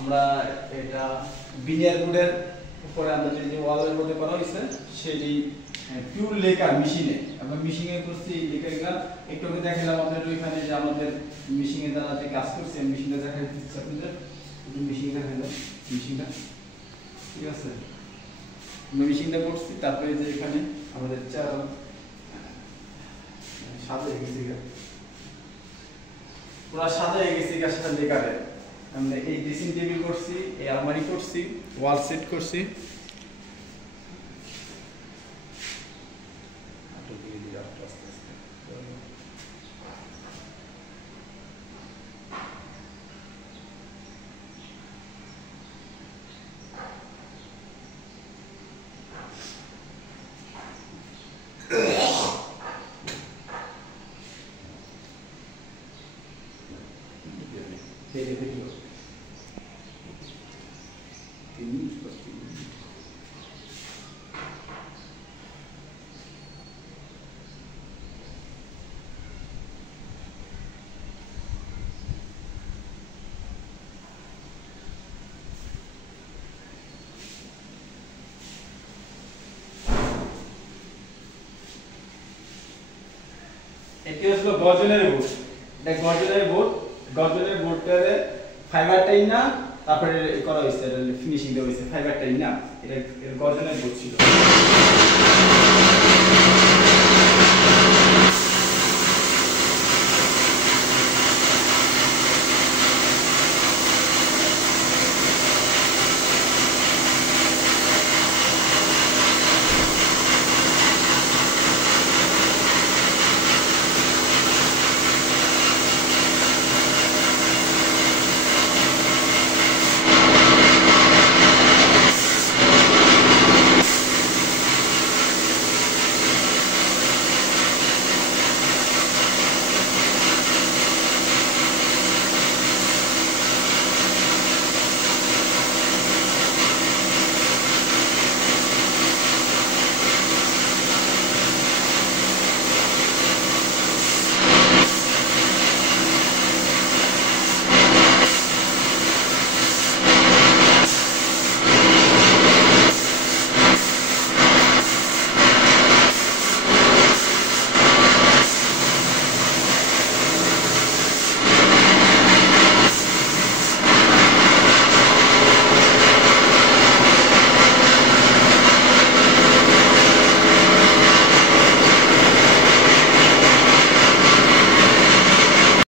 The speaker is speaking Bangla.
আমরা এটা বিনিয়ার বোর্ডের উপরে আমরা যে ওয়ালের মধ্যে করা হয়েছে সেটি পিওর লেকার মেশিনে আমরা মেশিনে করছি লেকারগুলো একটু আগে দেখালাম আপনাদের ওইখানে যে আমাদের মেশিনে যারা যে কাজ করছে মেশিনটা দেখা দিচ্ছে আপনাদের মেশিনটা দেখালো মেশিনটা ঠিক আছে আমরা মেশিনটা করছি তারপরে যে এখানে আমাদের সাদা হয়ে গেছে পুরো সাদা হয়ে গেছে গাছটা লেকারে আমরা এই ড্রেসিং টেবিল করছি এই আলমারি করছি ওয়াল সেট করছি এটি হলো গর্জনের বোর্ড এটা গর্জনের বোর্ডটারে ফাইবার টাইম না তারপরে করা হয়েছে ফিনিশিং দেওয়া হয়েছে ফাইবার টাইম না এটা গর্জনের বোর্ড ছিল